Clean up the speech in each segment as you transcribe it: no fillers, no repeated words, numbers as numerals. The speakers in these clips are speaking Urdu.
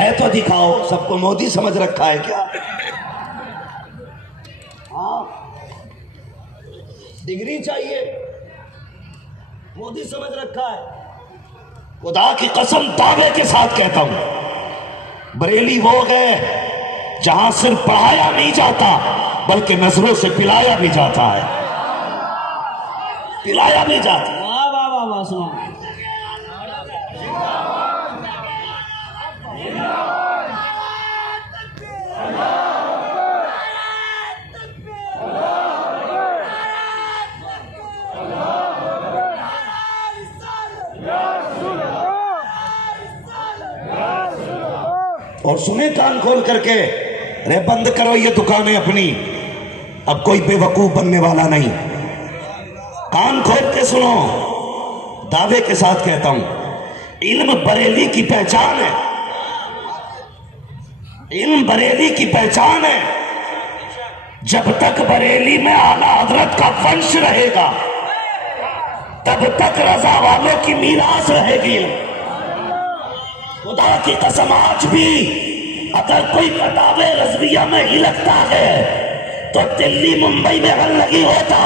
ہے تو دکھاؤ، سب کو مودی سمجھ رکھا ہے کیا؟ ہاں ڈگری چاہیے، مودی سمجھ رکھا ہے۔ خدا کی قسم دعوے کے ساتھ کہتا ہوں، بریلی وہ گئے جہاں صرف پڑھایا نہیں جاتا بلکہ نظروں سے پلایا بھی جاتا ہے، پلایا بھی جاتا ہے۔ واہ واہ واہ واہ سنا۔ اور سنیں کان کھول کر کے، رے بند کرو یہ دکانیں اپنی، اب کوئی بے وقوف بننے والا نہیں۔ کان کھول کے سنو، دعوے کے ساتھ کہتا ہوں، علم بریلی کی پہچان ہے، علم بریلی کی پہچان ہے۔ جب تک بریلی میں اعلیٰ حضرت کا ونش رہے گا تب تک رضا والوں کی میراث رہے گی۔ خدا کی قسم آج بھی اگر کوئی کتاب رضویہ میں ہی لگتا ہے تو دلی ممبئی میں اگر لگی ہوتا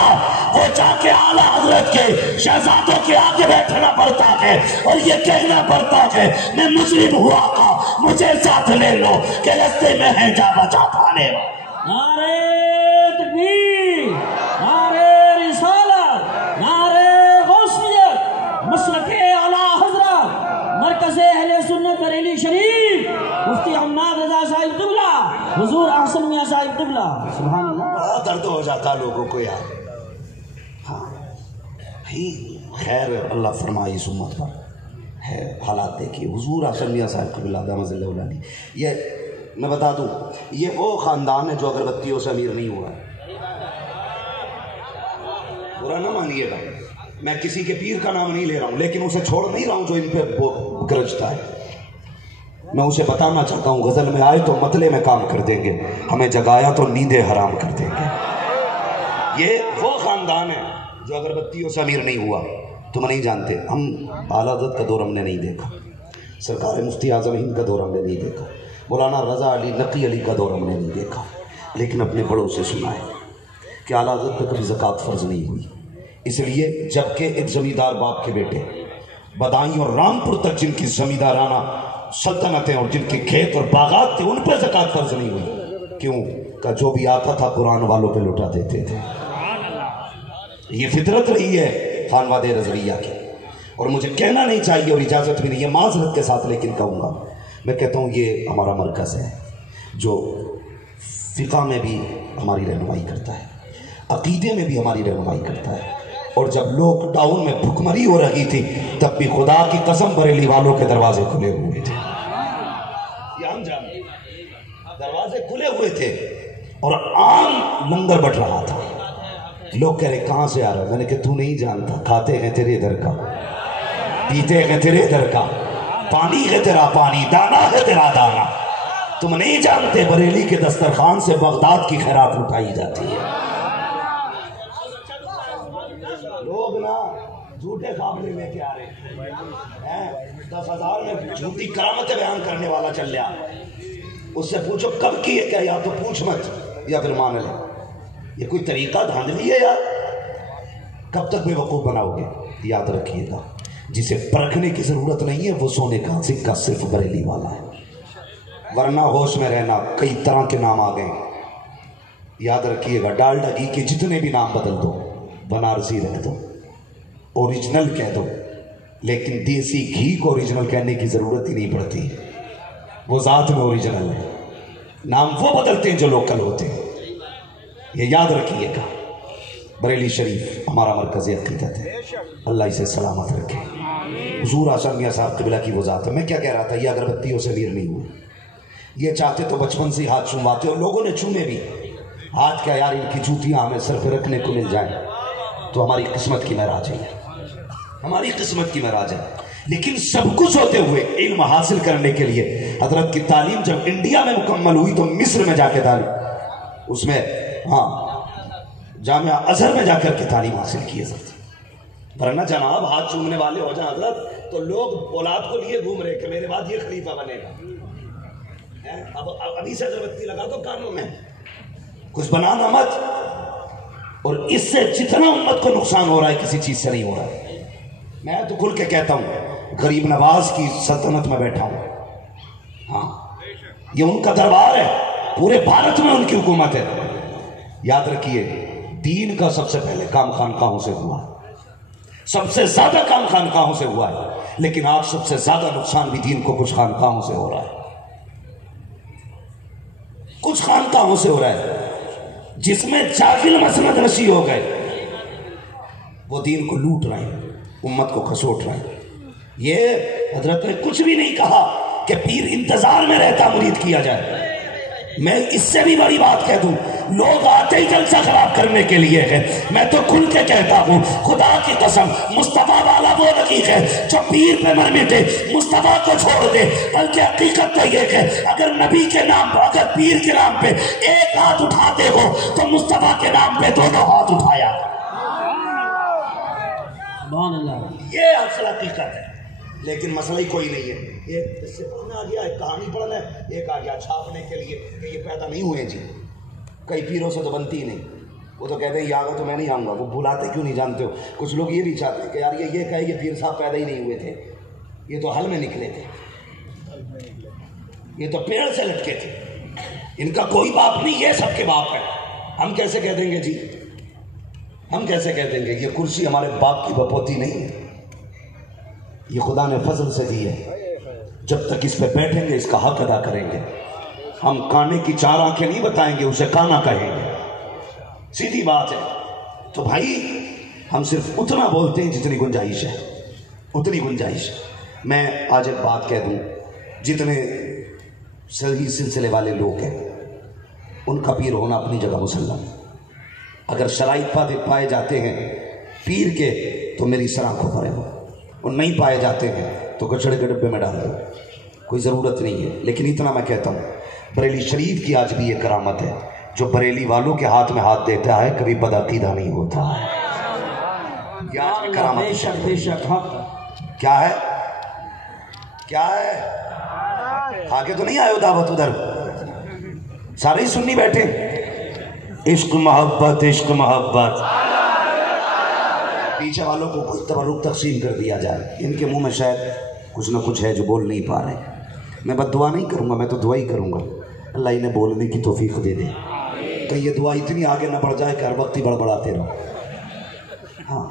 وہ جا کے اعلیٰ حضرت کے شہزادوں کے آگے بیٹھنا پڑتا ہے اور یہ کہنا پڑتا ہے میں مسلم ہوا تھا، مجھے ساتھ لے لو کہ رستے میں ہے جا بچا پانے۔ نعرہ تکبیر، نعرہ رسالت، نعرہ غوثیت، مسلک اعلیٰ حضرت، مرکز اہل سنت بریلی شریف، مفتی حماد رضا صاحب قبلہ، حضور احسن میاں صاحب قبلہ۔ سبحان اللہ۔ بڑا درد ہو جاتا لوگوں کو یار۔ ہاں خیر اللہ فرمائی اس امت پر ہے، حالات دیکھیے۔ حضور احسن میاں صاحب قبلہ دامت اللہ علیہ، یہ میں بتا دوں یہ وہ خاندان ہے جو اگربتیوں سے امیر نہیں ہوا ہے۔ برا نہ مانیے گا، میں کسی کے پیر کا نام نہیں لے رہا ہوں لیکن اسے چھوڑ نہیں رہا ہوں جو ان پہ گرجتا ہے۔ میں اسے بتانا چاہتا ہوں غزل میں آئے تو مطلع میں کام کر دیں گے، ہمیں جگایا تو نیندیں حرام کر دیں گے۔ یہ وہ خاندان ہے جو اگربتیوں سے امیر نہیں ہوا۔ تم نہیں جانتے، ہم اعلیٰ حضرت کا دور ہم نے نہیں دیکھا، سرکار مفتی اعظم ہند کا دور ہم نے نہیں دیکھا، مولانا رضا علی نقی علی کا دور ہم نے نہیں دیکھا، لیکن اپنے بڑوں سے سنا ہے کہ اعلیٰ حضرت پہ کبھی زکوٰۃ فرض نہیں ہوئی۔ اس لیے جبکہ ایک زمیندار باپ کے بیٹے بدائیں اور رامپور تک جن کی زمیندارانہ سلطنتیں اور جن کے کھیت اور باغات تھے ان پہ زکوٰۃ فرض نہیں ہوئی، کیوں کہ جو بھی آتا تھا قرآن والوں پہ لوٹا دیتے تھے۔ یہ فطرت رہی ہے خانوادہ رضویہ کی، اور مجھے کہنا نہیں چاہیے اور اجازت بھی نہیں ہے معذرت کے ساتھ، لیکن کہوں گا، میں کہتا ہوں یہ ہمارا مرکز ہے جو فقہ میں بھی ہماری رہنمائی کرتا ہے، عقیدے میں بھی ہماری رہنمائی کرتا ہے۔ اور جب لاک ڈاؤن میں بھکمری ہو رہی تھی تب بھی خدا کی قسم بریلی والوں کے دروازے کھلے ہوئے تھے، یہ ہم جانتے، دروازے کھلے ہوئے تھے اور عام لنگر بٹ رہا تھا۔ لوگ کہہ رہے کہاں سے آ رہا؟ میں نے کہا تو نہیں جانتا، کھاتے ہیں تیرے ادھر کا، پیتے ہیں تیرے ادھر کا، پانی ہے تیرا پانی، دانا ہے تیرا دانا، تم نہیں جانتے بریلی کے دسترخوان سے بغداد کی خیرات اٹھائی جاتی ہے۔ لوگ نا جھوٹے قابلے لے کے آ رہے ہیں، 10,000 میں جھوٹی کرامتیں بیان کرنے والا چل لیا، اس سے پوچھو کب کی ہے کیا، یا تو پوچھ مت یا پھر مان لے۔ یہ کوئی طریقہ دھاندلی ہے یار؟ کب تک بے وقوف بناؤ گے؟ یاد رکھیے گا جسے پرکھنے کی ضرورت نہیں ہے وہ سونے کا سکہ صرف بریلی والا ہے، ورنہ ہوش میں رہنا کئی طرح کے نام آ گئے۔ یاد رکھیے گا ڈالڈا گھی کے جتنے بھی نام بدل دو، بنارسی رکھ دو، اوریجنل کہہ دو، لیکن دیسی گھی کو اوریجنل کہنے کی ضرورت ہی نہیں پڑتی، وہ ذات میں اوریجنل ہے، نام وہ بدلتے ہیں جو لوکل ہوتے ہیں۔ یہ یاد رکھیے گا، بریلی شریف ہمارا مرکز عقیدت ہے، اللہ اسے سلامت رکھے۔ حضور احسن میاں صاحب قبلہ کی وہ ذات ہے۔ میں کیا کہہ رہا تھا، یہ اگربتیوں سے امیر نہیں ہوئے، یہ چاہتے تو بچپن سے ہاتھ چومواتے اور لوگوں نے چومے بھی، ہاتھ کیا یار ان کی جوتیاں ہمیں سر پہ رکھنے کو مل جائیں تو ہماری قسمت کی معراج ہے، ہماری قسمت کی معراج ہے۔ لیکن سب کچھ ہوتے ہوئے علم حاصل کرنے کے لیے حضرت کی تعلیم جب انڈیا میں مکمل ہوئی تو مصر میں جا کے تعلیم، اس میں ہاں جامعہ ازہر میں جا کر کے تعلیم حاصل کی حضرت، ورنہ جناب ہاتھ چومنے والے ہو جائیں حضرت تو لوگ اولاد کو لیے گھوم رہے کہ میرے بعد یہ خلیفہ بنے گا، اب ابھی سے اگربتی لگا دو کانوں میں، کچھ بنانا مت. اور اس سے جتنا امت کو نقصان ہو رہا ہے کسی چیز سے نہیں ہو رہا ہے. میں تو کھل کے کہتا ہوں غریب نواز کی سلطنت میں بیٹھا ہوں. ہاں یہ ان کا دربار ہے، پورے بھارت میں ان کی حکومت ہے. یاد رکھیے دین کا سب سے پہلے کام خانقاہوں سے ہوا ہے، سب سے زیادہ کام خانقاہوں سے ہوا ہے. لیکن آج سب سے زیادہ نقصان بھی دین کو کچھ خانقاہوں سے ہو رہا ہے. کچھ خانقاہوں سے ہو رہا ہے جس میں جاہل مسند نشی ہو گئے، وہ دین کو لوٹ رہے ہیں، امت کو کھسوٹ رہے ہیں. یہ حضرت نے کچھ بھی نہیں کہا کہ پیر انتظار میں رہتا مرید کیا جائے. میں اس سے بھی بڑی بات کہہ دوں، لوگ آتے ہی جلسہ خراب کرنے کے لیے ہے. میں تو کھل کے کہتا ہوں خدا کی قسم مصطفیٰ والا وہ رقیق ہے جو پیر پہ مر مٹے مصطفیٰ کو چھوڑ دے. بلکہ حقیقت تو یہ ہے اگر نبی کے نام پر، اگر پیر کے نام پہ ایک ہاتھ اٹھاتے ہو تو مصطفیٰ کے نام پہ دونوں ہاتھ اٹھایا. سبحان اللہ. یہ اصل حقیقت ہے. لیکن مسئلہ ہی کوئی نہیں ہے. ایک اس سے پڑھنا آ گیا، ایک کہانی پڑھنا ہے، ایک آ گیا چھاپنے کے لیے کہ یہ پیدا نہیں ہوئے جی. کئی پیروں سے تو بنتی ہی نہیں. وہ تو کہتے ہیں یہ آگا تو میں نہیں آؤں گا. وہ بھلاتے کیوں نہیں جانتے ہو. کچھ لوگ یہ بھی چاہتے ہیں کہ یار یہ کہے کہ پیر صاحب پیدا ہی نہیں ہوئے تھے، یہ تو حل میں نکلے تھے، یہ تو پیڑ سے لٹکے تھے، ان کا کوئی باپ نہیں، یہ سب کے باپ ہے. ہم کیسے کہہ دیں گے جی؟ ہم کیسے کہہ دیں گے؟ یہ کرسی ہمارے باپ کی بپوتی نہیں ہے، یہ خدا نے فضل سے دی ہے. جب تک اس پہ بیٹھیں گے اس کا حق ادا کریں گے. ہم کانے کی 4 آنکھیں نہیں بتائیں گے، اسے کانا کہیں گے. سیدھی بات ہے. تو بھائی ہم صرف اتنا بولتے ہیں جتنی گنجائش ہے، اتنی گنجائش. میں آج ایک بات کہہ دوں، جتنے صحیح سلسلے والے لوگ ہیں ان کا پیر ہونا اپنی جگہ مسلم. اگر شرائط پائے جاتے ہیں پیر کے تو میری سراخوں پر ہو، اور نہیں پائے جاتے ہیں تو کچڑے کے ڈبے میں ڈال دو، کوئی ضرورت نہیں ہے. لیکن اتنا میں کہتا ہوں بریلی شریف کی آج بھی یہ کرامت ہے، جو بریلی والوں کے ہاتھ میں ہاتھ دیتا ہے کبھی بدعقیدہ نہیں ہوتا ہے. یہ آج کی کرامت بے شک بے شک. کیا ہے؟ کیا ہے؟ آگے تو نہیں آئے دعوت ادھر سارے ہی سننی بیٹھے. عشق محبت عشق محبت. پیچھے والوں کو کچھ تبرک تقسیم کر دیا جائے. ان کے منہ میں شاید کچھ نہ کچھ ہے جو بول نہیں پا رہے. میں بد دعا نہیں کروں گا، میں تو دعا ہی کروں گا اللہ انہیں بولنے کی توفیق دے دے کہ یہ دعا اتنی آگے نہ بڑھ جائے کہ ہر وقت ہی بڑبڑاتے رہو. ہاں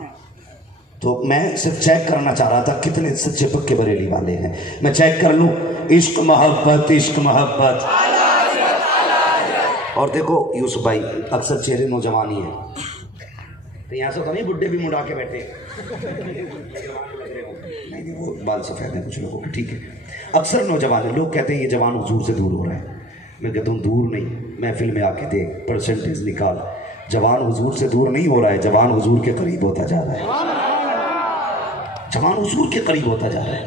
تو میں صرف چیک کرنا چاہ رہا تھا کتنے سچے پکے بریلی والے ہیں. میں چیک کر لوں. عشق محبت عشق محبت. اور دیکھو یوسف بھائی اکثر چہرے نوجوانی ہیں، یہاں سے تو نہیں بڈھے بھی مڑا کے بیٹھے نہیں، وہ بال سفید ہیں کچھ لوگوں کے. ٹھیک ہے اکثر نوجوان لوگ کہتے ہیں یہ جوان حضور سے دور ہو رہا ہے. میں کہتا ہوں دور نہیں، محفل میں آ کے دیکھ پرسنٹیج نکال. جوان حضور سے دور نہیں ہو رہا ہے، جوان حضور کے قریب ہوتا جا رہا ہے. جوان حضور کے قریب ہوتا جا رہا ہے.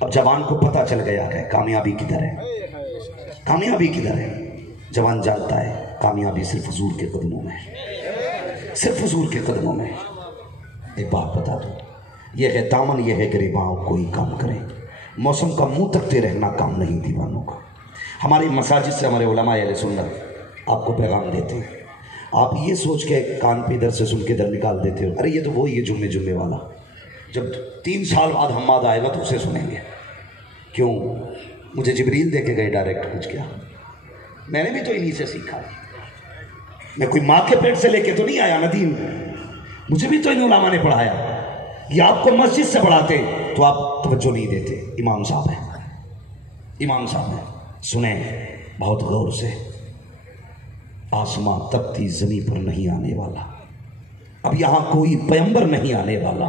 اب جوان کو پتہ چل گیا ہے کامیابی کدھر ہے، کامیابی کدھر ہے. جوان جانتا ہے کامیابی صرف حضور کے قدموں میں ہے، صرف حضور کے قدموں میں. ایک بات بتا دوں، یہ ہے دامن یہ ہے گریباں کوئی کام کرے. موسم کا منہ تکتے رہنا کام نہیں دیوانوں کا. ہماری مساجد سے ہمارے علماء اہل سنت آپ کو پیغام دیتے ہیں. آپ یہ سوچ کے کان پہ ادھر سے سن کے ادھر نکال دیتے ہو ارے یہ تو وہی ہے جمعے والا. جب 3 سال بعد حماد آئے گا تو اسے سنیں گے. کیوں؟ مجھے جبریل دے کے گئے ڈائریکٹ. کچھ کیا میں نے بھی تو انہی سے سیکھا. میں کوئی ماں کے پیٹ سے لے کے تو نہیں آیا ندیم، مجھے بھی تو ان علماء نے پڑھایا. یہ آپ کو مسجد سے پڑھاتے تو آپ توجہ نہیں دیتے. امام صاحب ہیں، امام صاحب ہیں. سنیں بہت غور سے. آسمان تپتی زمین پر نہیں آنے والا، اب یہاں کوئی پیغمبر نہیں آنے والا.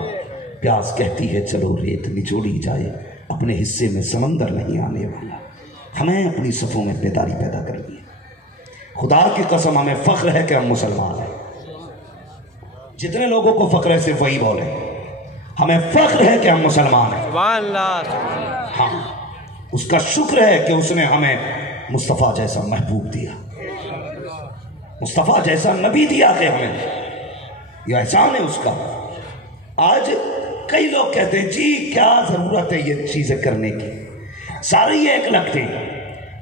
پیاس کہتی ہے چلو ریت نچوڑی جائے، اپنے حصے میں سمندر نہیں آنے والا. ہمیں اپنی صفوں میں بیداری پیدا کرنی ہے. خدا کی قسم ہمیں فخر ہے کہ ہم مسلمان ہیں. جتنے لوگوں کو فخر ہے صرف وہی بولیں. ہمیں فخر ہے کہ ہم مسلمان ہیں. سبحان اللہ. ہاں اس کا شکر ہے کہ اس نے ہمیں مصطفیٰ جیسا محبوب دیا، مصطفیٰ جیسا نبی دیا کہ ہمیں. یہ احسان ہے اس کا. آج کئی لوگ کہتے ہیں جی کیا ضرورت ہے یہ چیزیں کرنے کی. سارے یہ ایک لگتے ہیں.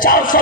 400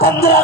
15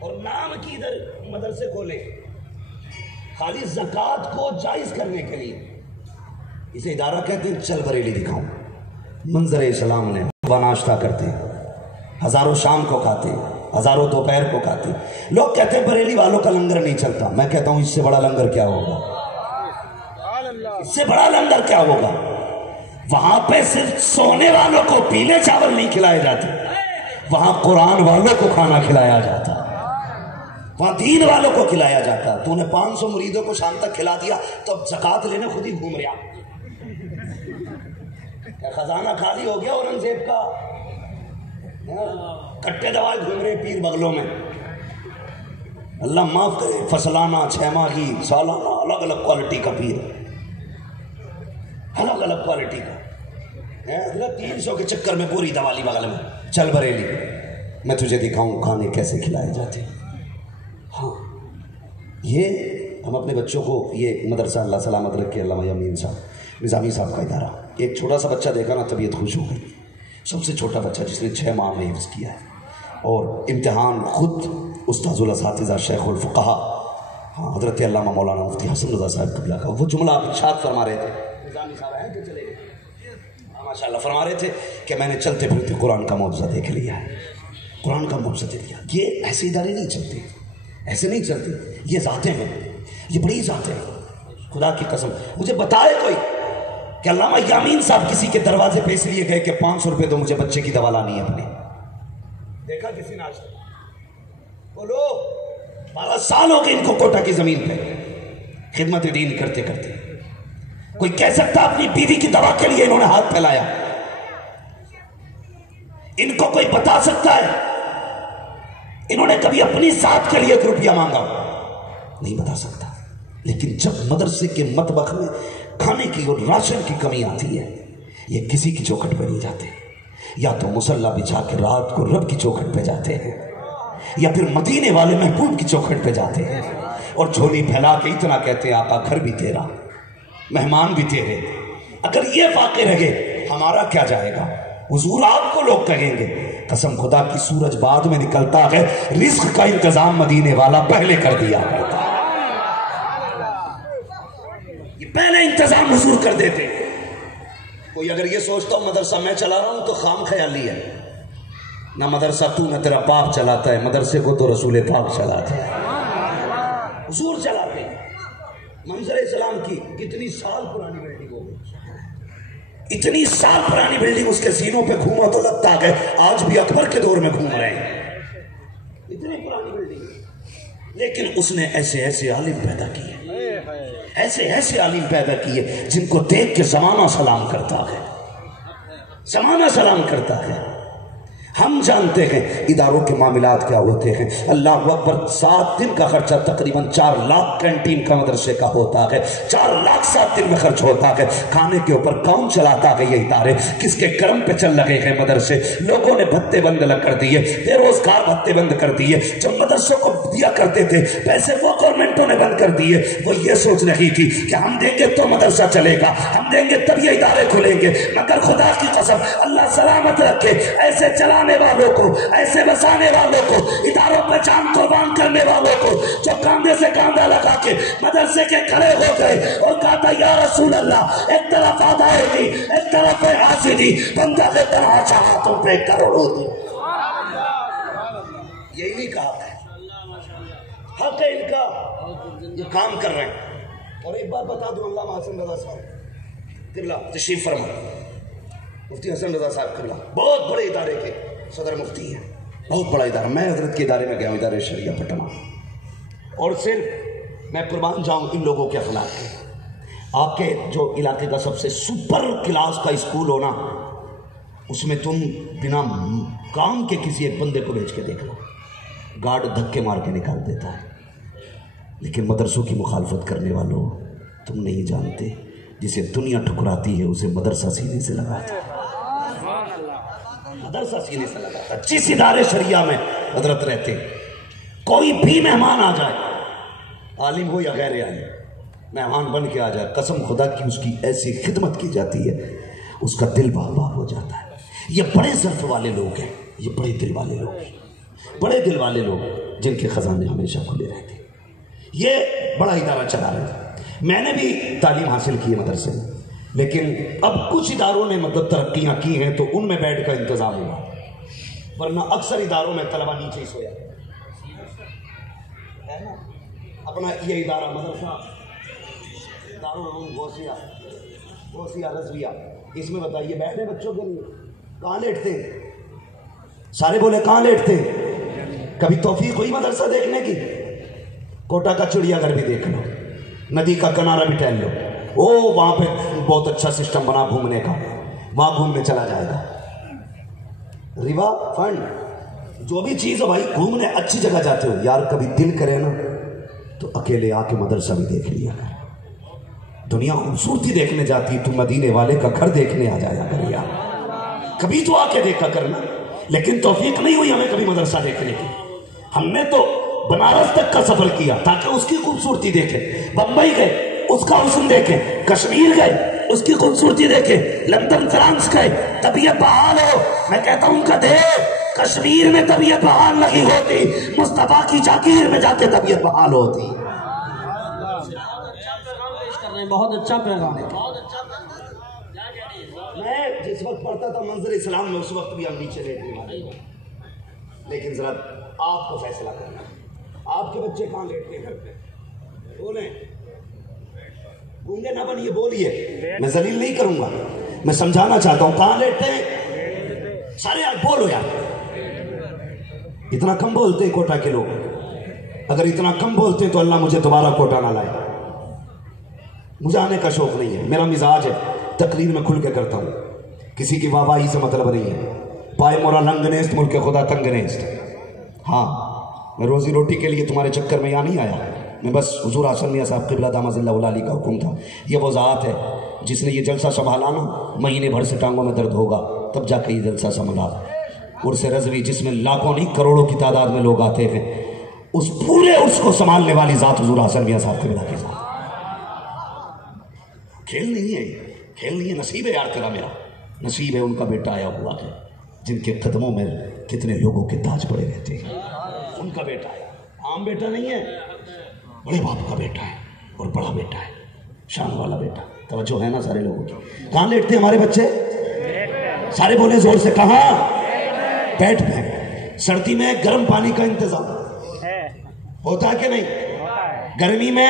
اور نام کی ادھر مدرسے کھولے خالی زکوٰۃ کو جائز کرنے کے لیے. اسے ادارہ کہتے ہیں. چل بریلی دکھاؤں. منظر اسلام نے صبح ناشتہ کرتے ہیں, ہزاروں شام کو کھاتے ہیں, ہزاروں دوپہر کو کھاتے ہیں. لوگ کہتے ہیں بریلی والوں کا لنگر نہیں چلتا. میں کہتا ہوں اس سے بڑا لنگر کیا ہوگا, اس سے بڑا لنگر کیا ہوگا. وہاں پہ صرف سونے والوں کو پیلے چاول نہیں کھلائے جاتے, وہاں قرآن والوں کو کھانا کھلایا جاتا, وہاں دین والوں کو کھلایا جاتا. تو نے 500 مریدوں کو شام تک کھلا دیا تو اب زکوٰۃ لینے خود ہی گھوم رہا. کیا خزانہ خالی ہو گیا اورنگزیب کا؟ کٹے دوائے گھوم رہے پیر بغلوں میں. اللہ معاف کرے. فصلانہ, 6 ماہی, سالانہ, الگ الگ کوالٹی کا پیر, الگ الگ کوالٹی کا. 300 کے چکر میں پوری دوالی بغل میں. چل بریلی, میں تجھے دکھاؤں کھانے کیسے کھلائے جاتے ہیں. ہاں, یہ ہم اپنے بچوں کو, یہ مدرسہ اللہ سلامت رکھے علامہ یامین صاحب نظامی صاحب کا ادارہ. ایک چھوٹا سا بچہ دیکھا نا طبیعت خوش ہو گئی. سب سے چھوٹا بچہ جس نے 6 ماہ میں حفظ کیا ہے, اور امتحان خود استاذ الاساتذہ شیخ الفقہا حضرت علامہ مولانا مفتی حسن رضا صاحب قبلہ کا وہ جملہ آپ ارشاد فرما رہے تھے. نظامی صاحب ہیں کہ چلے گئے ماشاء اللہ, فرما رہے تھے کہ میں نے چلتے پھرتے قرآن کا معجزہ دیکھ لیا ہے, قرآن کا معجزہ دیکھ لیا. یہ ایسے ادارے نہیں چلتے, ایسے نہیں چلتے. یہ ذاتیں ہیں, یہ بڑی ذاتیں ہیں. خدا کی قسم مجھے بتائے کوئی کہ علامہ یامین صاحب کسی کے دروازے پہ اس لیے گئے کہ 500 روپے دو مجھے بچے کی دوا لانی ہے اپنی. دیکھا کسی نے آج تک؟ بولو. 12 سال ہو گئے ان کو کوٹا کی زمین پہ خدمت دین کرتے کرتے. کوئی کہہ سکتا اپنی بیوی کی دوا کے لیے انہوں نے ہاتھ پھیلایا؟ ان کو کوئی بتا سکتا ہے انہوں نے کبھی اپنی ذات کے لیے 1 روپیہ مانگا؟ نہیں بتا سکتا. لیکن جب مدرسے کے مطبخ میں کھانے کی اور راشن کی کمی آتی ہے, یہ کسی کی چوکھٹ پہ نہیں جاتے. یا تو مصلی بچھا کے رات کو رب کی چوکھٹ پہ جاتے ہیں, یا پھر مدینے والے محبوب کی چوکھٹ پہ جاتے ہیں اور جھولی پھیلا کے اتنا کہتے ہیں آقا گھر بھی تیرا, مہمان بھی تیرے. اگر یہ واقع رہے ہمارا کیا جائے گا؟ حضور آپ کو لوگ کہیں گے قسم خدا کی سورج بعد میں نکلتا ہے, رزق کا انتظام مدینے والا پہلے کر دیا کرتا. یہ پہلے انتظام حضور کر دیتے. کوئی اگر یہ سوچتا ہوں مدرسہ میں چلا رہا ہوں تو خام خیالی ہے. نہ مدرسہ تو نہ تیرا باپ چلاتا ہے, مدرسے کو تو رسول پاک چلاتا ہے, حضور چلاتے ہیں. منظر اسلام کی کتنی سال پرانی بلڈنگ ہو گئی, اتنی سال پرانی بلڈنگ, اس کے سینوں پہ گھوما تو لگتا ہے آج بھی اکبر کے دور میں گھوم رہے ہیں. اتنی پرانی بلڈنگ, لیکن اس نے ایسے ایسے عالم پیدا کیے, ایسے ایسے عالم پیدا کیے جن کو دیکھ کے زمانہ سلام کرتا ہے, زمانہ سلام کرتا ہے. ہم جانتے ہیں اداروں کے معاملات کیا ہوتے ہیں. اللہ اکبر, 7 دن کا خرچہ تقریباً 4 لاکھ کینٹین کا مدرسے کا ہوتا ہے. 4 لاکھ 7 دن میں خرچ ہوتا ہے. کھانے کے اوپر کون چلاتا ہے یہ ادارے؟ کس کے کرم پہ چل لگے ہیں مدرسے؟ لوگوں نے بھتے بند کر دیے, بے روزگار بھتے بند کر دیے. جو مدرسوں کو دیا کرتے تھے پیسے وہ گورنمنٹوں نے بند کر دیے. وہ یہ سوچ رہی تھی کہ ہم دیں گے تو مدرسہ چلے گا, ہم دیں گے تب یہ ادارے کھلیں گے. مگر خدا کی قسم اللہ سلامت رکھے, ایسے چلانے والوں کو, ایسے بسانے والوں کو, اداروں پہ جان قربان کرنے والوں کو, جو کاندھے سے کاندھا لگا کے مدرسے کے کھڑے ہو گئے اور کہا تھا یا رسول اللہ, ایک طرف آدھائے دی, ایک طرف حاصلی, بندہ کے طرح چاہا تم پہ کروڑوں دی. یہی نہیں کہا ہے, حق ہے ان کا, یہ کام کر رہے ہیں. اور ایک بات بتا دوں, علامہ حسن رضا صاحب قبلہ تشریف فرما, مفتی حسن رضا صاحب قبلہ بہت بڑے ادارے کے صدر مفتی ہیں, بہت بڑا ادارہ. میں حضرت کے ادارے میں گیا ہوں, ادارے شریعہ پٹنہ, اور صرف میں قربان جاؤں ان لوگوں کے اخلاق کے. آپ کے جو علاقے کا سب سے سپر کلاس کا اسکول ہونا, اس میں تم بنا کام کے کسی ایک بندے کو بھیج کے دیکھنا, گارڈ دھکے مار کے نکال دیتا ہے. لیکن مدرسوں کی مخالفت کرنے والوں, تم نہیں جانتے جسے دنیا ٹھکراتی ہے اسے مدرسہ سینے سے لگاتا ہے, مدرسہ سینے سے لگاتا ہے. جس ادارے شریعہ میں حضرت رہتے, کوئی بھی مہمان آ جائے, عالم ہو یا غیر عالم, مہمان بن کے آ جائے, قسم خدا کی اس کی ایسی خدمت کی جاتی ہے اس کا دل باغ باغ ہو جاتا ہے. یہ بڑے ظرف والے لوگ ہیں, یہ بڑے دل والے لوگ ہیں. بڑے دل والے لوگ جن کے خزانے ہمیشہ کھلے رہتے. یہ بڑا ادارہ چلا رہے ہیں. میں نے بھی تعلیم حاصل کی ہے مدرسے میں، لیکن اب کچھ اداروں نے مطلب ترقیاں کی ہیں تو ان میں بیٹھ کا انتظام ہوا، ورنہ اکثر اداروں میں طلبہ نیچے ہی سویا ہے نا. اپنا یہ ادارہ مدرسہ دارالعلوم غوثیہ رضویہ، اس میں بتائیے بیٹھے بچوں کے لیے کہاں لیٹتے ہیں؟ سارے بولے کہاں لیٹتے ہیں؟ کبھی توفیق ہوئی مدرسہ دیکھنے کی؟ کوٹا کا چڑیا گھر بھی دیکھ لو، ندی کا کنارہ بھی ٹہل لو، او وہاں پہ بہت اچھا سسٹم بنا گھومنے کا، وہاں گھومنے چلا جائے گا. ربا فنڈ جو بھی چیز ہے بھائی، گھومنے اچھی جگہ جاتے ہو یار، کبھی دل کرے نا تو اکیلے آ کے مدرسہ بھی دیکھ لیا کر. دنیا خوبصورتی دیکھنے جاتی تو مدینے والے کا گھر دیکھنے آ جایا کر یار، کبھی تو آ کے دیکھا کرنا. لیکن توفیق نہیں ہوئی ہمیں کبھی مدرسہ دیکھنے کی. ہم نے تو بنارس تک کا سفر کیا تاکہ اس کی خوبصورتی دیکھیں. بمبئی گئے اس کا حسن دیکھیں، کشمیر گئے اس کی خوبصورتی دیکھیں، لندن فرانس گئے طبیعت بحال ہو. میں کہتا ہوں کہ کشمیر میں طبیعت بحال نہیں ہوتی، مصطفیٰ کی جاگیر میں جا کے طبیعت بحال ہوتی. بہت اچھا پیغام ہے. میں جس وقت پڑھتا تھا منظر اسلام میں اس وقت بھی ہم نیچے لیٹنے والے، لیکن ذرا آپ کو فیصلہ کرنا، آپ کے بچے کہاں لیٹتے گھر پہ؟ بولیں، گونگے نہ بنیے، بولیے. میں ذلیل نہیں کروں گا، میں سمجھانا چاہتا ہوں. کہاں لیٹتے ہیں سارے؟ یار بولو یار، اتنا کم بولتے ہیں کوٹا کے لوگ. اگر اتنا کم بولتے ہیں تو اللہ مجھے دوبارہ کوٹا نہ لائے. مجھے آنے کا شوق نہیں ہے، میرا مزاج ہے تقریر میں کھل کے کرتا ہوں، کسی کی واہ واہی سے مطلب نہیں ہے. پائے مورا لنگ نیست ملک خدا تنگ نیست. ہاں میں روزی روٹی کے لیے تمہارے چکر میں یہاں نہیں آیا، میں بس حضور حسن میاں صاحب قبلہ دامہ ظلہ علی کا حکم تھا. یہ وہ ذات ہے جس نے یہ جلسہ سنبھالا نا، مہینے بھر سے ٹانگوں میں درد ہوگا تب جا کے یہ جلسہ سنبھالا. عرس رضوی جس میں لاکھوں نہیں کروڑوں کی تعداد میں لوگ آتے ہیں، اس پورے عرس کو سنبھالنے والی ذات حضور حسن میاں صاحب قبلہ کی ذات. کھیل نہیں ہے، کھیل نہیں ہے. نصیب ہے یار تیرا، میرا نصیب ہے ان کا بیٹا آیا ہوا ہے جن کے قدموں میں کتنے لوگوں کے تاج پڑے رہتے ہیں. ان کا بیٹا ہے، عام بیٹا نہیں ہے، بڑے باپ کا بیٹا ہے اور بڑا بیٹا ہے، شان والا بیٹا. توجہ ہے نا سارے لوگوں کی؟ کہاں لیٹتے ہیں ہمارے بچے؟ سارے بولے زور سے، کہاں؟ بیٹھ پہ. سردی میں گرم پانی کا انتظام ہوتا ہے کہ نہیں؟ گرمی میں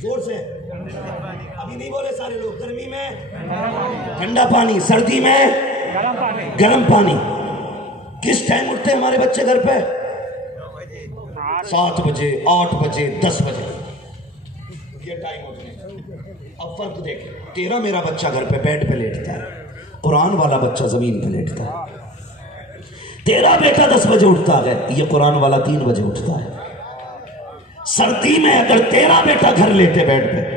زور سے، ابھی نہیں بولے سارے لوگ. گرمی میں ٹھنڈا پانی، سردی میں گرم پانی. کس ٹائم اٹھتے ہیں ہمارے بچے گھر پہ؟ 7 بجے، 8 بجے، 10 بجے یہ ٹائم ہوتے ہیں. اب فرق دیکھیں، تیرا میرا بچہ گھر پہ بیڈ پہ لیٹتا ہے، قرآن والا بچہ زمین پہ لیٹتا ہے. تیرا بیٹا 10 بجے اٹھتا ہے، یہ قرآن والا 3 بجے اٹھتا ہے. سردی میں اگر تیرا بیٹا گھر لیٹے بیڈ پہ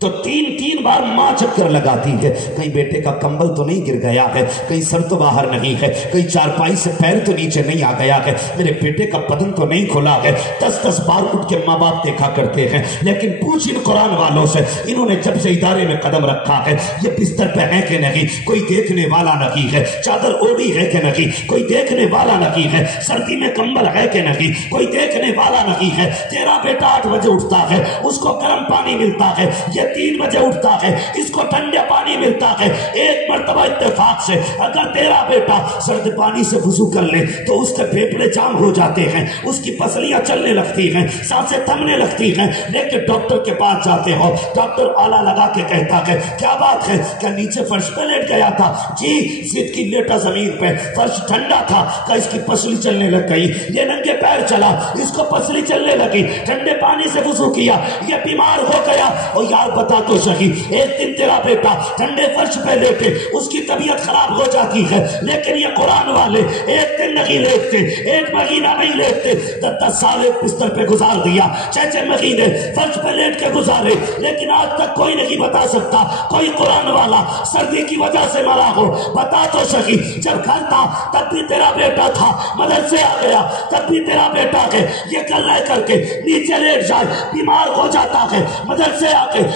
تو 3 بار ماں چکر لگاتی ہے، کہیں بیٹے کا کمبل تو نہیں گر گیا ہے، کہیں سر تو باہر نہیں ہے، کہیں چارپائی سے پیر تو نیچے نہیں آ گیا ہے، میرے بیٹے کا بدن تو نہیں کھلا ہے. 10 بار اٹھ کے ماں باپ دیکھا کرتے ہیں. لیکن پوچھ ان قرآن والوں سے، انہوں نے جب سے ادارے میں قدم رکھا ہے یہ بستر پہ ہے کہ نہیں؟ کوئی دیکھنے والا نہیں ہے. چادر اوڑی ہے کہ نہیں؟ کوئی دیکھنے والا نہیں ہے. سردی میں کمبل ہے کہ نہیں؟ کوئی دیکھنے والا نہیں ہے. تیرا بیٹا 8 بجے اٹھتا ہے، اس کو گرم پانی ملتا ہے. یہ 3 بجے اٹھتا ہے، اس کو ٹھنڈے پانی ملتا ہے. ایک مرتبہ اتفاق سے اگر تیرا بیٹا سرد پانی سے وضو کر لے تو اس کے پھیپھڑے جام ہو جاتے ہیں، اس کی پسلیاں چلنے لگتی ہیں، سانسیں تھمنے لگتی ہیں. لیکن ڈاکٹر کے پاس جاتے ہو، ڈاکٹر آلہ لگا کے کہتا ہے کیا بات ہے، کیا نیچے فرش پہ لیٹ گیا تھا؟ جی ضد کی لیٹا زمین پہ، فرش ٹھنڈا تھا، کہ اس کی پسلی چلنے لگ گئی. یہ ننگے پیر چلا، اس کو پسلی چلنے لگی. ٹھنڈے پانی سے وضو کیا، یہ بیمار ہو گیا. اور یار بتا تو صحیح، ایک دن تیرا بیٹا ٹھنڈے فرش پہ لیٹے، اس کی طبیعت خراب ہو جاتی ہے. لیکن یہ قرآن والے ایک دن نہیں لیٹتے، ایک مہینہ نہیں لیٹتے، 10 سال ایک بستر پہ گزار دیا، 6 مہینے فرش پہ لیٹ کے گزارے. لیکن آج تک کوئی نہیں بتا سکتا کوئی قرآن والا سردی کی وجہ سے مرا ہو. بتا تو صحیح، جب گھر تھا تب بھی تیرا بیٹا تھا، مدرسے آ گیا تب بھی تیرا بیٹا ہے. یہ کر رہ کر کے نیچے لیٹ جائے، بیمار ہو جاتا ہے، مدرسے آ کے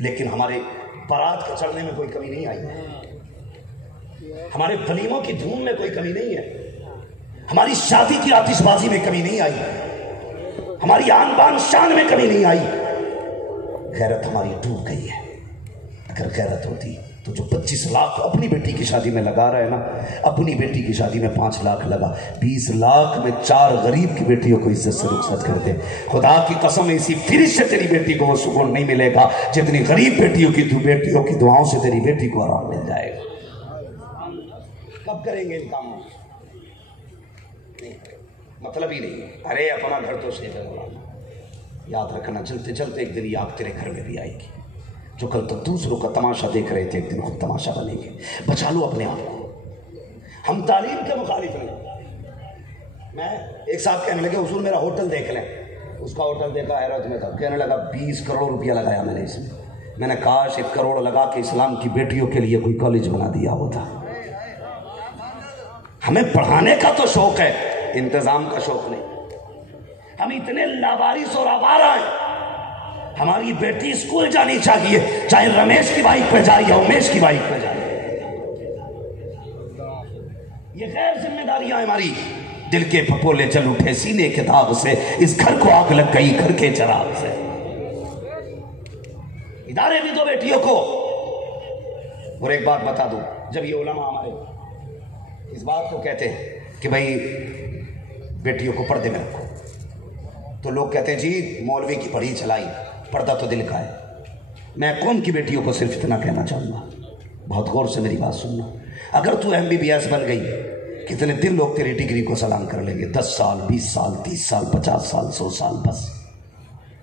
لیکن ہمارے بارات کے چڑھنے میں کوئی کمی نہیں آئی، ہمارے ولیموں کی دھوم میں کوئی کمی نہیں ہے، ہماری شادی کی آتش بازی میں کمی نہیں آئی، ہماری آن بان شان میں کمی نہیں آئی۔ غیرت ہماری ڈوب گئی ہے۔ اگر غیرت ہوتی تو جو 25 لاکھ اپنی بیٹی کی شادی میں لگا رہا ہے نا، اپنی بیٹی کی شادی میں 5 لاکھ لگا، 20 لاکھ میں 4 غریب کی بیٹیوں کو عزت سے رخصت کر دے۔ خدا کی قسم اسی فرش سے تیری بیٹی کو وہ سکون نہیں ملے گا جتنی غریب بیٹیوں کی دعاؤں سے تیری بیٹی کو آرام مل جائے گا۔ کب کریں گے ان کاموں؟ مطلب ہی نہیں، ارے اپنا گھر تو سیف ہے مولانا، یاد رکھنا چلتے چلتے ایک دن یہ آگ تیرے گھر میں بھی آئے گی۔ جو کل تک دوسروں کا تماشا دیکھ رہے تھے ایک دن خود تماشا بنیں گے۔ بچا لو اپنے آپ کو۔ ہم تعلیم کے مخالف نہیں۔ میں ایک صاحب کہنے لگے حضور میرا ہوٹل دیکھ لیں، اس کا ہوٹل دیکھا حیرت میں تھا، کہنے لگا 20 کروڑ روپیہ لگایا میں نے اس میں نے کاش 1 کروڑ لگا کے اسلام کی بیٹیوں کے لیے کوئی کالج بنا دیا ہوتا۔ ہمیں پڑھانے کا تو شوق ہے، انتظام کا شوق نہیں۔ ہم اتنے لاوارث اور آوارہ ہیں، ہماری بیٹی اسکول جانی چاہیے چاہے رمیش کی بائک پہ جائے یا امیش کی بائک پہ جائے۔ یہ غیر ذمہ داریاں ہماری۔ دل کے پھپولے چل اٹھے سینے کے داغ سے، اس گھر کو آگ لگ گئی گھر کے چراغ سے۔ ادارے بھی دو بیٹیوں کو۔ اور ایک بات بتا دوں، جب یہ علماء ہمارے اس بات کو کہتے ہیں کہ بھائی بیٹیوں کو پردے میں رکھو، تو لوگ کہتے ہیں جی مولوی کی پڑھی چلائی، پردہ تو دل کا ہے۔ میں قوم کی بیٹیوں کو صرف اتنا کہنا چاہوں گا، بہت غور سے میری بات سننا۔ اگر تو MBBS بن گئی، کتنے دن لوگ تیری ڈگری کو سلام کر لیں گے، 10 سال 20 سال 30 سال 50 سال 100 سال، بس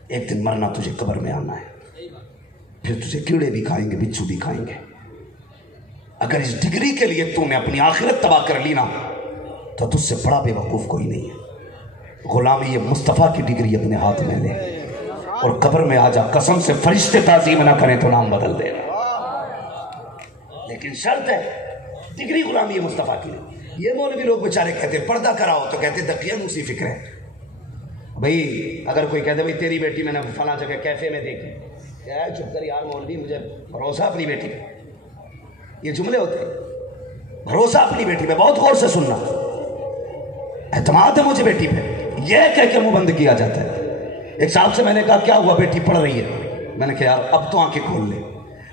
ایک دن مرنا تجھے قبر میں آنا ہے، پھر تجھے کیڑے بھی کھائیں گے بچھو بھی کھائیں گے۔ اگر اس ڈگری کے لیے تو نے اپنی آخرت تباہ کر لی نا تو تجھ سے بڑا بے وقوف کوئی نہیں ہے۔ غلامی یہ مصطفیٰ کی ڈگری اپنے ہاتھ میں لے اور قبر میں آ جا، قسم سے فرشتے تعظیم نہ کریں تو نام بدل دے، لیکن شرط ہے ڈگری غلامی ہے مصطفیٰ کی۔ یہ مولوی لوگ بیچارے کہتے پردہ کراؤ تو کہتے دقیقاً اسی فکر ہے۔ بھئی اگر کوئی کہتے بھئی تیری بیٹی میں نے فلاں جگہ کیفے میں دیکھی، کیا ہے چپ کر یار مولوی، مجھے بھروسہ اپنی بیٹی پہ۔ یہ جملے ہوتے ہیں، بھروسہ اپنی بیٹی پہ، بہت غور سے سننا، اعتماد ہے مجھے بیٹی پہ، یہ کہہ کے منہ بند کیا جاتا ہے۔ ایک صاحب سے میں نے کہا کیا ہوا بیٹی پڑھ رہی ہے؟ میں نے کہا یار اب تو آنکھیں کھول لے۔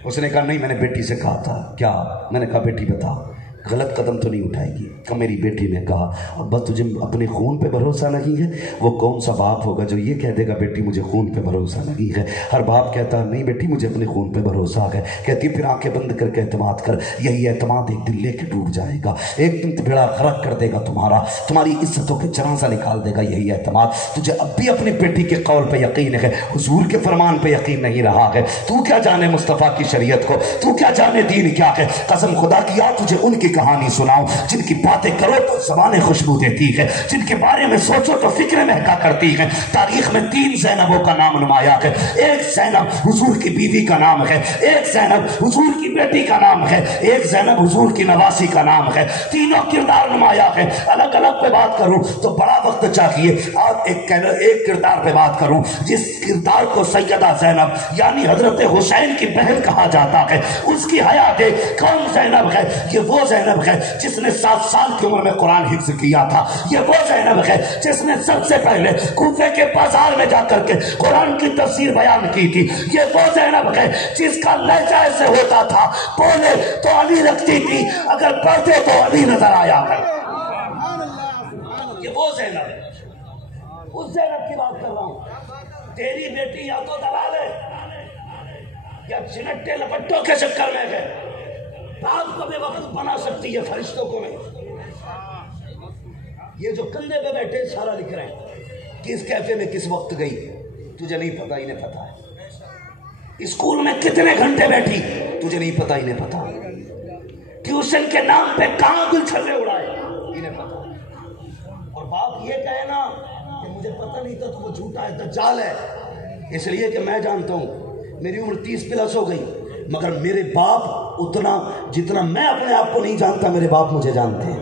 اس نے کہا نہیں میں نے بیٹی سے کہا تھا۔ کیا؟ میں نے کہا بیٹی بتا غلط قدم تو نہیں اٹھائے گی؟ کہ میری بیٹی نے کہا ابا تجھے اپنے خون پہ بھروسہ نہیں ہے؟ وہ کون سا باپ ہوگا جو یہ کہہ دے گا بیٹی مجھے خون پہ بھروسہ نہیں ہے؟ ہر باپ کہتا ہے نہیں بیٹی مجھے اپنے خون پہ بھروسہ ہے۔ کہتی پھر آنکھیں بند کر کے اعتماد کر، یہی اعتماد ایک دن لے کے ڈوب جائے گا، ایک دن بیڑا غرق کر دے گا تمہاری عزتوں کے جنازہ نکال دے گا یہی اعتماد۔ تجھے اب بھی اپنی بیٹی کے قول پہ یقین ہے، حضور کے فرمان پہ یقین نہیں رہا ہے۔ تو کیا جانے مصطفیٰ کی شریعت کو، تو کیا جانے دین کیا ہے؟ قسم خدا کی یا تجھے ان کی کہانی سناؤں جن کی باتیں کرو تو زبانیں خوشبو دیتی ہے، جن کے بارے میں سوچو تو فکریں مہکا کرتی ہیں۔ تاریخ میں 3 زینبوں کا نام نمایاں ہے، ایک زینب حضور کی بیوی کا نام ہے، ایک زینب حضور کی بیٹی کا نام ہے، ایک زینب حضور کی نواسی کا نام ہے۔ تینوں کردار نمایاں ہے۔ الگ الگ پہ بات کروں تو بڑا وقت چاہیے، آج ایک کردار پہ بات کروں جس کردار کو سیدہ زینب یعنی حضرت حسین کی بہن کہا جاتا ہے، اس کی حیات کون زینب ہے؟ یہ وہ زینب ہے جس نے 7 سال کی عمر میں قرآن حفظ کیا تھا، یہ وہ زینب ہے جس نے سب سے پہلے کوفے کے بازار میں جا کر کے قرآن کی تفسیر بیان کی تھی، یہ وہ زینب ہے جس کا لہجہ ایسے ہوتا تھا بولے تو علی رکھتی تھی، اگر پڑھتے تو علی نظر آیا کر۔ یہ وہ زینب ہے، اس زینب کی بات کر رہا ہوں۔ تیری بیٹی یا تو دلال ہے یا چنٹے لپٹوں کے چکر میں ہے، رات کو بے وقت بنا سکتی ہے فرشتوں کو نہیں۔ یہ جو کندھے پہ بیٹھے سارا لکھ رہے ہیں، کس کیفے میں کس وقت گئی تجھے نہیں پتا، انہیں پتا ہے۔ اسکول میں کتنے گھنٹے بیٹھی تجھے نہیں پتا، انہیں پتا ہے۔ ٹیوشن کے نام پہ کہاں گل چھلے اڑائے انہیں پتا ہے۔ اور باپ یہ کہے نا کہ مجھے پتہ نہیں تھا تو وہ جھوٹا ہے، دجال ہے، اس لیے کہ میں جانتا ہوں میری عمر 30 پلس ہو گئی، مگر میرے باپ اتنا جتنا میں اپنے آپ کو نہیں جانتا میرے باپ مجھے جانتے ہیں،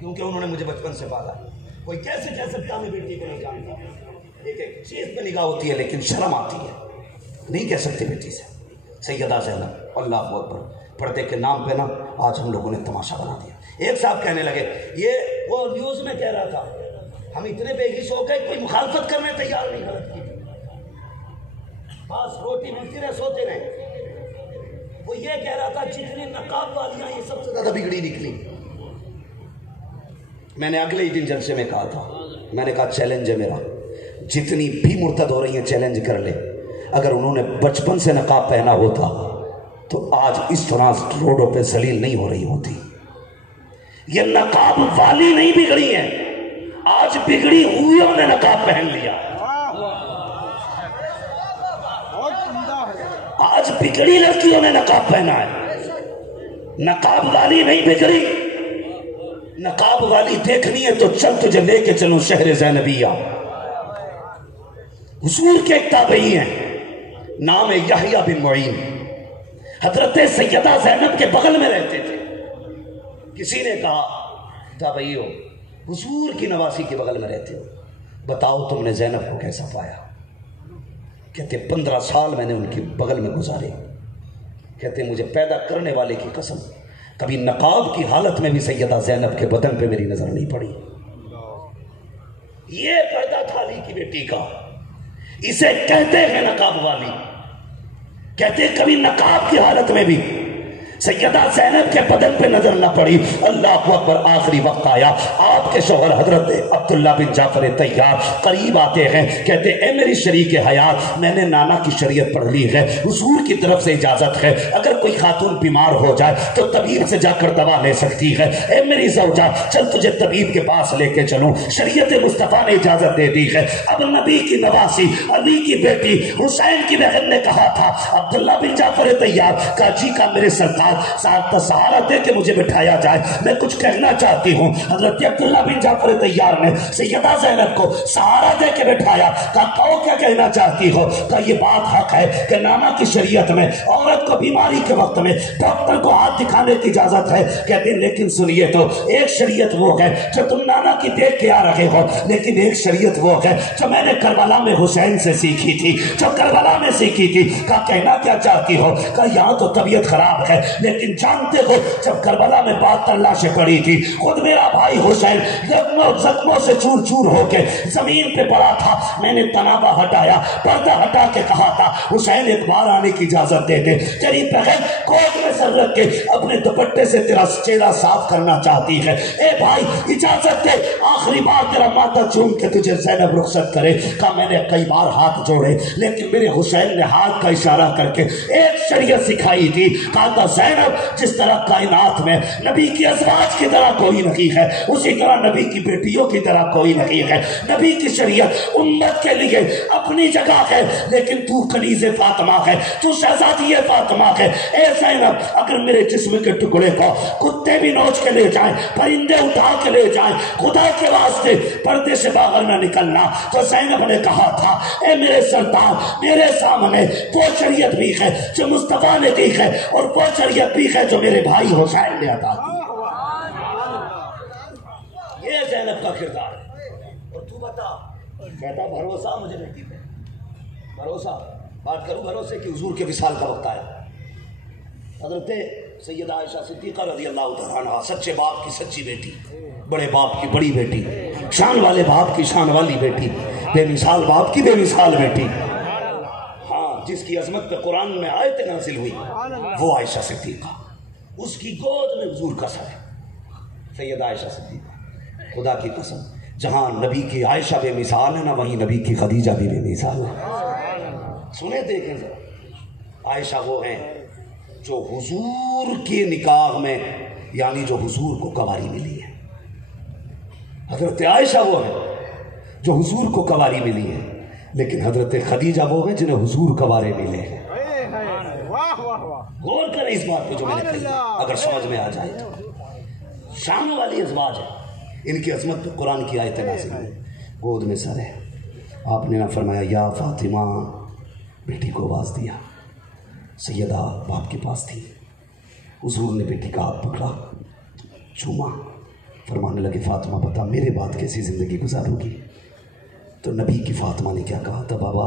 کیونکہ انہوں نے مجھے بچپن سے پالا۔ کوئی کیسے کہہ سکتا میں بیٹی کو نہیں جانتا؟ ایک ایک چیز پہ نگاہ ہوتی ہے لیکن شرم آتی ہے، نہیں کہہ سکتے بیٹی سے سیدہ زینب اللہ اکبر، پردے کے نام پہ نا آج ہم لوگوں نے تماشا بنا دیا۔ ایک صاحب کہنے لگے یہ وہ نیوز میں کہہ رہا تھا، ہم اتنے بے حس ہو گئے کوئی مخالفت کرنے تیار نہیں غلط کی، بس روٹی ملتی رہے سوتے رہے۔ وہ یہ کہہ رہا تھا جتنی نقاب والیاں یہ سب سے زیادہ بگڑی نکلی۔ میں نے اگلے ہی دن جلسے میں کہا تھا، میں نے کہا چیلنج ہے میرا، جتنی بھی مرتد ہو رہی ہیں چیلنج کر لے، اگر انہوں نے بچپن سے نقاب پہنا ہوتا تو آج اس طرح روڈوں پہ ذلیل نہیں ہو رہی ہوتی۔ یہ نقاب والی نہیں بگڑی ہیں، آج بگڑی ہوئیوں نے نقاب پہن لیا۔ آج بگڑی لڑکیوں نے نقاب پہنا ہے، نقاب والی نہیں بگڑی۔ نقاب والی دیکھنی ہے تو چل تجھے لے کے چلو شہر زینبیہ۔ حضور کے ایک تابعی ہیں، نام ہے یحییٰ بن معین، حضرت سیدہ زینب کے بغل میں رہتے تھے۔ کسی نے کہا تابعی ہو، حضور کی نواسی کے بغل میں رہتے ہو، بتاؤ تم نے زینب کو کیسا پایا؟ کہتے 15 سال میں نے ان کے بغل میں گزارے۔ کہتے مجھے پیدا کرنے والے کی قسم کبھی نقاب کی حالت میں بھی سیدہ زینب کے بدن پہ میری نظر نہیں پڑی۔ یہ پردہ تھا علی کی بیٹی کا، اسے کہتے ہیں نقاب والی۔ کہتے کبھی نقاب کی حالت میں بھی سیدہ زینب کے بدن پہ نظر نہ پڑی۔ اللہ اکبر، آخری وقت آیا، آپ کے شوہر حضرت عبداللہ بن جعفر طیار قریب آتے ہیں، کہتے اے میری شریک حیات، میں نے نانا کی شریعت پڑھ لی ہے، حضور کی طرف سے اجازت ہے، اگر کوئی خاتون بیمار ہو جائے تو طبیب سے جا کر دوا لے سکتی ہے۔ اے میری زوجہ، چل تجھے طبیب کے پاس لے کے چلوں، شریعت مصطفیٰ نے اجازت دے دی ہے۔ اب نبی کی نواسی علی کی بیٹی حسین کی بہن نے کہا تھا، عبداللہ بن جعفر طیار کا جی کا میرے سرکار سہارا دے کے مجھے بٹھایا جائے، میں کچھ کہنا چاہتی ہوں۔ حضرت عبداللہ بن جعفر طیار نے سیدہ زینب کو سہارا دے کے بٹھایا، کہا کہو کیا کہنا چاہتی ہو؟ کہا یہ بات حق ہے کہ نانا کی شریعت میں عورت کو بیماری کے وقت میں ڈاکٹر کو ہاتھ دکھانے کی اجازت ہے۔ کہتے لیکن سنیے تو، ایک شریعت وہ ہے جو تم نانا کی دیکھ کے آ رہے ہو، لیکن ایک شریعت وہ ہے جو میں نے کربلا میں حسین سے سیکھی تھی، جو کربلا میں سیکھی تھی۔ کہا کہنا کیا چاہتی ہو؟ کہا یہاں تو طبیعت خراب ہے، لیکن جانتے ہو جب کربلا میں 72 لاشیں پڑی تھی، خود میرا بھائی حسین زخموں سے چور چور ہو کے زمین پہ پڑا تھا، میں نے تنابہ ہٹایا، پردہ ہٹا کے کہا تھا حسین ایک بار آنے کی اجازت دے دے، تیری بہن کوٹ میں سر رکھ کے اپنے دوپٹے سے تیرا چہرہ صاف کرنا چاہتی ہے، اے بھائی اجازت دے، آخری بار تیرا ماتھا چوم کے تجھے زینب رخصت کرے۔ کہا میں نے کئی بار ہاتھ جوڑے، لیکن میرے حسین نے ہاتھ کا اشارہ کر کے ایک شریعت سکھائی تھی، کہا تھا زینب جس طرح کائنات میں نبی کی ازواج کی طرح کوئی نہیں ہے، اسی طرح نبی کی بیٹیوں کی طرح کوئی نہیں ہے۔ نبی کی شریعت امت کے لیے اپنی جگہ ہے، لیکن تو کنیز فاطمہ ہے، تو شہزادی فاطمہ ہے۔ اے زینب اگر میرے جسم کے ٹکڑے کو کتے بھی نوچ کے لے جائیں، پرندے اٹھا کے لے جائیں، خدا کے واسطے پردے سے باہر نہ نکلنا۔ تو زینب نے کہا تھا اے میرے سلطان، میرے سامنے وہ شریعت بھی ہے جو مصطفیٰ نے دی ہے، اور وہ شریعت بھی ہے جو میرے بھائی حسین نے عطا کی۔ یہ زینب کا کردار ہے۔ اور تو بتا، کہتا بھروسہ مجھے بیٹی پہ، بھروسہ، بات کروں بھروسے کہ حضور کے وصال کا وقت آیا۔ حضرت سیدہ عائشہ صدیقہ رضی اللہ تعالیٰ عنہا، سچے باپ کی سچی بیٹی، بڑے باپ کی بڑی بیٹی، شان والے باپ کی شان والی بیٹی، بے مثال باپ کی بے مثال بیٹی، ہاں جس کی عظمت پہ قرآن میں آیت نازل ہوئی وہ عائشہ صدیقہ، اس کی گود میں حضور کا سر ہے، سیدہ عائشہ صدیقہ۔ خدا کی قسم، جہاں نبی کی عائشہ بے مثال ہے نا، وہیں نبی کی خدیجہ بھی بے مثال ہے۔ سنیں دیکھیں ذرا، عائشہ وہ ہیں جو حضور کے نکاح میں، یعنی جو حضور کو کنواری ملی ہے۔ حضرت عائشہ وہ ہے جو حضور کو کنواری ملی ہے، لیکن حضرت خدیجہ وہ ہیں جنہیں حضور کنوارے ملے ہیں۔ غور کریں اس بات پہ جو میں نے کہی، اگر سمجھ میں آ جائے تو شان والی ازواج ہے، ان کی عظمت پہ قرآن کی آیت نازل ہوئی، گود میں سر ہے۔ آپ نے نہ فرمایا یا فاطمہ، بیٹی کو آواز دیا، سیدہ باپ کے پاس تھی، حضور نے بیٹی کا ہاتھ پکڑا، چوما، فرمانے لگے فاطمہ بتا میرے بعد کیسی زندگی گزارو گی؟ تو نبی کی فاطمہ نے کیا کہا تھا؟ بابا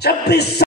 26